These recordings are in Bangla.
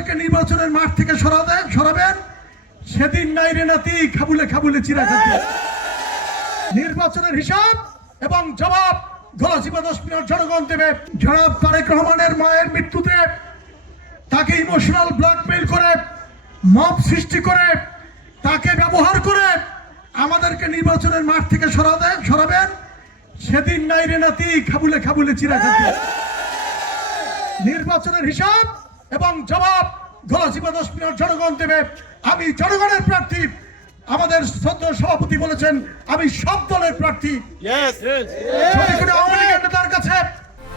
আমাদেরকে নির্বাচনের মাঠ থেকে সরাবেন সেদিন নাই রে নাতি খাবুলে খাবুলে চিরা খাতি। নির্বাচনের হিসাব এবং জবাব গলাচিপা 10 মিনিট জনগণ দেবে। জনাব তারেক রহমানের মায়ের মৃত্যুতে তাকে ইমোশনাল ব্ল্যাকমেইল করে, মব সৃষ্টি করে, তাকে ব্যবহার করে আমাদেরকে নির্বাচনের মাঠ থেকে সরাবেন সেদিন নাই রে নাতি খাবুলে খাবুলে চিরা খাতি। নির্বাচনের হিসাব এবং জবাব গলাচিপা 10 মিনিট জনগণ দেবে। আমি জনগণের প্রার্থী। আমাদের শ্রদ্ধেয় সভাপতি বলেছেন আমি সব দলের প্রার্থী। যদি কোনো আওয়ামী লীগের নেতার কাছে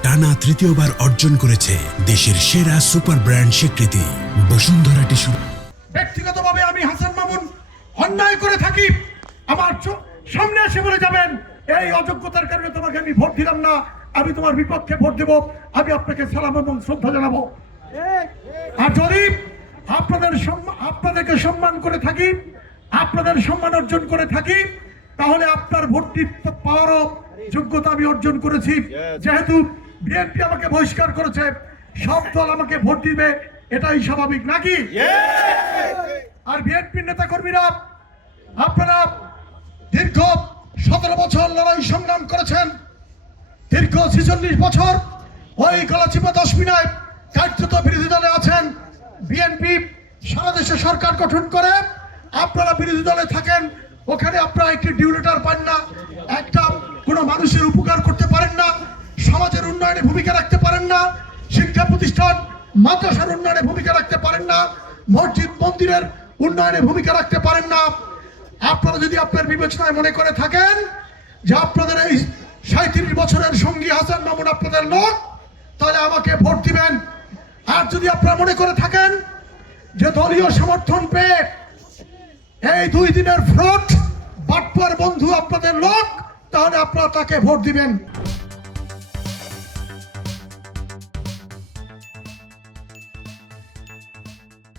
টানা তৃতীয়বার অর্জন করেছে দেশের সেরা সুপার ব্র্যান্ড স্বীকৃতি বসুন্ধরা টিস্যু। ব্যক্তিগতভাবে আমি হাসান মামুন অন্যায় করে থাকি, আমার সামনে এসে বলে যাবেন এই অযোগ্যতার কারণে তোমাকে আমি ভোট দিলাম না, আমি তোমার বিপক্ষে ভোট দেব, আমি আপনাকে সালাম এবং শ্রদ্ধা জানাবো। আর যদি আপনাদেরকে সম্মান করে থাকি, আপনাদের সম্মান অর্জন করে থাকি, তাহলে আপনার ভোটটি পাওয়ারও যোগ্যতা আমি অর্জন করেছি। যেহেতু বিএনপি আমাকে বহিষ্কার করেছে, সব দল আমাকে ভোট দিবে, এটাই স্বাভাবিক নাকি? আর বিএনপির নেতা কর্মীরা আপনারা দীর্ঘ 17 বছর লড়াই সংগ্রাম করেছেন, দীর্ঘ 46 বছর ওই গলাচিপা 10 মিনিট কার্যত বিরোধী দলে আছেন। বিএনপি সারা দেশে সরকার গঠন করে, আপনারা বিরোধী দলে থাকেন, ওখানে আপনারা একটি ডিউ লেটার পান না, একটা কোনো মানুষের উপকার করতে পারেন না, সমাজের উন্নয়নে ভূমিকা রাখতে পারেন না, শিক্ষা প্রতিষ্ঠান মাদ্রাসার উন্নয়নে ভূমিকা রাখতে পারেন না, মসজিদ মন্দিরের উন্নয়নে ভূমিকা রাখতে পারেন না। আপনারা যদি আপনার বিবেচনায় মনে করে থাকেন যে আপনাদের এই 37 বছরের সঙ্গী হাসান মামুন আপনাদের লোক, তাহলে আমাকে ভোট দিবেন। আর যদি আপনারা মনে করে থাকেন যে দলীয় সমর্থন পেয়ে এই 2 দিনের ফ্রড বাটপার বন্ধু আপনাদের লোক, তাহলে আপনারা তাকে ভোট দিবেন।